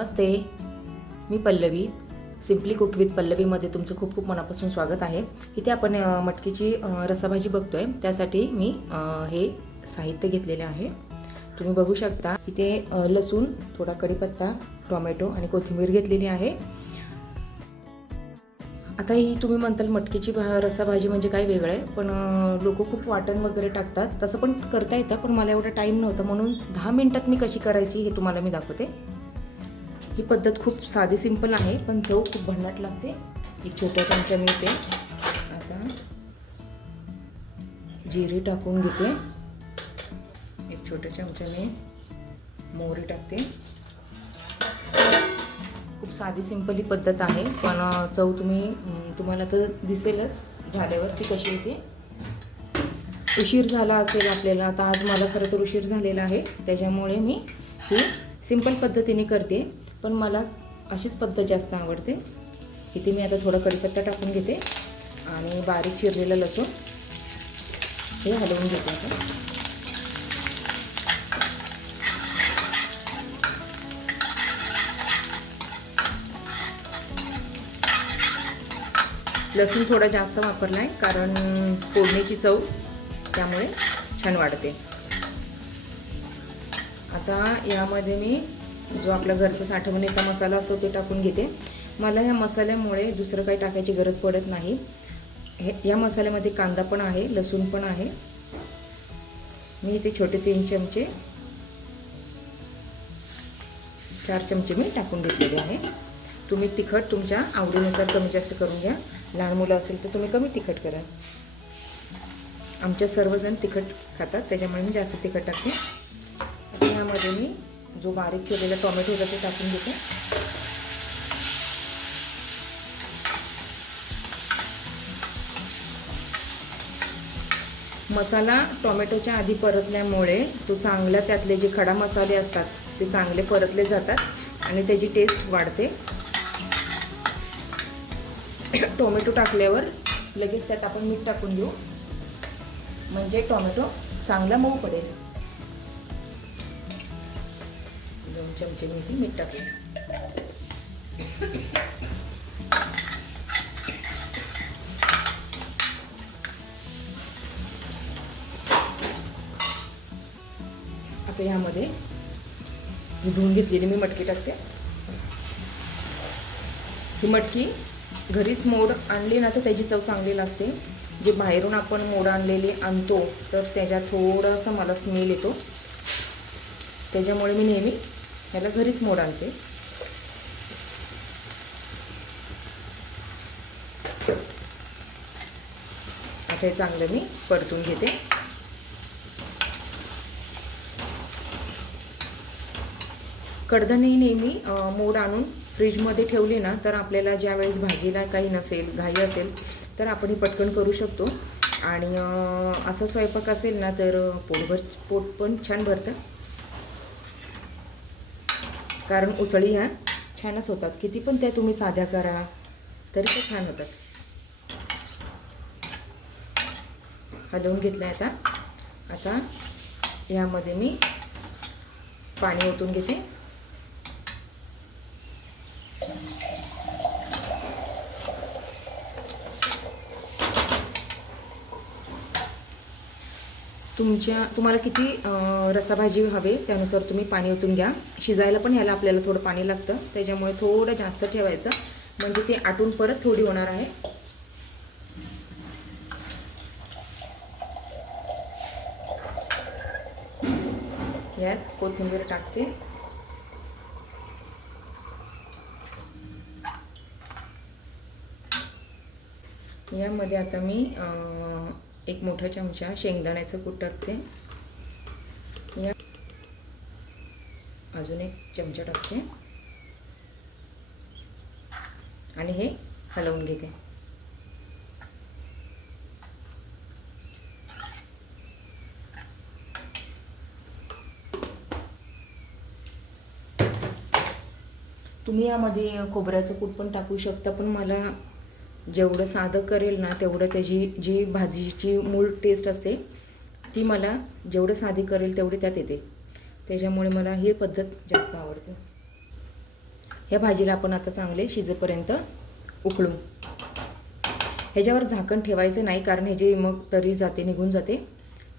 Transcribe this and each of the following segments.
नमस्ते, मी Pallavi. Simply cook with पल्लवीमध्ये तुमचं खूप खूप मनापासून स्वागत आहे. इथे आपण मटकीची रसाभाजी बघतोय. त्यासाठी मी हे साहित्य घेतलेले आहे. तुम्ही बघू शकता इथे लसूण, थोडा कढीपत्ता, टोमॅटो आणि कोथिंबीर घेतलेली आहे. आता ही तुम्ही म्हणताल मटकीची रसाभाजी म्हणजे काय वेगळं आहे, पण लोक खूप वाटण वगैरे टाकतात. तसं पण करता येतं, पण मला एवढा टाईम नव्हता, म्हणून 10 मिनिटात मी कशी करायची हे तुम्हाला मी दाखवते. ही पद्धत खूप साधी सिंपल आहे, पण चव खूप भन्नाट लागते. एक छोटा चमचा मी इथे आता जिरे टाकून घेते. एक छोट्या चमच्याने मोहरी टाकते. खूप साधी सिंपल ही पद्धत आहे, पण चव तुम्हाला तर दिसेलच झाल्यावर ती कशी होते. उशीर झाला असेल आपल्याला, आता आज मला खरं तर उशीर झालेला आहे, त्याच्यामुळे मी ही सिंपल पद्धतीने करते, पण मला अशीच पद्धत जास्त आवडते. इथे मी आता थोडा कढीपत्ता टाकून घेते आणि बारीक चिरलेलं लसूण हे हलवून घेते. आता लसूण थोडा जास्त वापरला आहे, कारण फोडणीची चव त्यामुळे छान वाढते. आता यामध्ये मी जो आपला घरचा साठवणीचा मसाला असतो ते टाकून घेते. मला ह्या मसाल्यामुळे दुसरं काही टाकायची गरज पडत नाही. या मसाल्यामध्ये कांदा पण आहे, लसूण पण आहे. मी इथे छोटे 3 चमचे 4 चमचे मी टाकून घेतलेले आहे. तुम्ही तिखट तुमच्या आवडीनुसार कमी जास्त करून घ्या. लहान मुलं असेल तर तुम्ही कमी तिखट करा. आमच्या सर्वजण तिखट खातात, त्याच्यामुळे मी जास्त तिखट टाकते. आता यामध्ये मी जो बारीक चिरलेला टोमॅटो होता ते टाकून घेते. मसाला टोमॅटोच्या आधी परतल्यामुळे तो चांगला, त्यातले जे खडा मसाले असतात ते चांगले परतले जातात आणि त्याची टेस्ट वाढते. टोमॅटो टाकल्यावर लगेच त्यात आपण मीठ टाकून घेऊ, म्हणजे टोमॅटो चांगला मऊ पडेल. 2 चमचे मी मीठ टाकले. आता यामध्ये धुवून घेतलेली मी मटकी टाकते. ही मटकी घरीच मोड आणली ना तर त्याची चव चांगली लागते. जे बाहेरून आपण मोड आणतो तर त्याच्यात थोडासा मला स्मेल येतो, त्याच्यामुळे मी नेहमी याला घरीच मोड आणते. आता हे चांगलं मी परतून घेते. कडधान्ये नेहमी मोड आणून फ्रीजमध्ये ठेवली ना तर आपल्याला ज्या वेळेस भाजीला काही नसेल, घाई असेल तर आपण ही पटकन करू शकतो. आणि असा स्वयंपाक असेल ना तर पोट पण छान भरतं, कारण उसळी ह्या छानच होतात. किती पण त्या तुम्ही साध्या करा तरी ते छान होतात. हलवून घेतलं आहे. आता यामध्ये मी पाणी ओतून घेते. तुम्हाला किती रसाभाजी हवे त्यानुसार तुम्ही पाणी ओतून घ्या. शिजायला पण ह्याला आपल्याला थोडं पाणी लागतं, त्याच्यामुळे थोडं जास्त ठेवायचं, म्हणजे ते आटून परत थोडी होणार आहे. यात कोथिंबीर टाकते. यामध्ये आता मी 1 मोठा चमचा शेंगदाण्याचं कूट टाकते. या अजून 1 चमचा टाकते आणि हे हलवून घेते. तुम्ही यामध्ये खोबऱ्याचं कूट पण टाकू शकता, पण मला जेवढं साधं करेल ना तेवढं त्याची जी भाजीची मूळ टेस्ट असते ती मला जेवढं साधी करेल तेवढी त्यात येते, त्याच्यामुळे मला ही पद्धत जास्त आवडते. ह्या भाजीला आपण आता चांगले शिजेपर्यंत उकळू. ह्याच्यावर झाकण ठेवायचं नाही, कारण ह्याची मग तरी जाते, निघून जाते.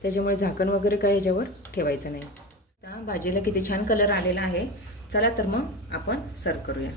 त्याच्यामुळे झाकण वगैरे काय ह्याच्यावर ठेवायचं नाही. आता भाजीला किती छान कलर आलेला आहे. चला तर मग आपण सर्व करूया.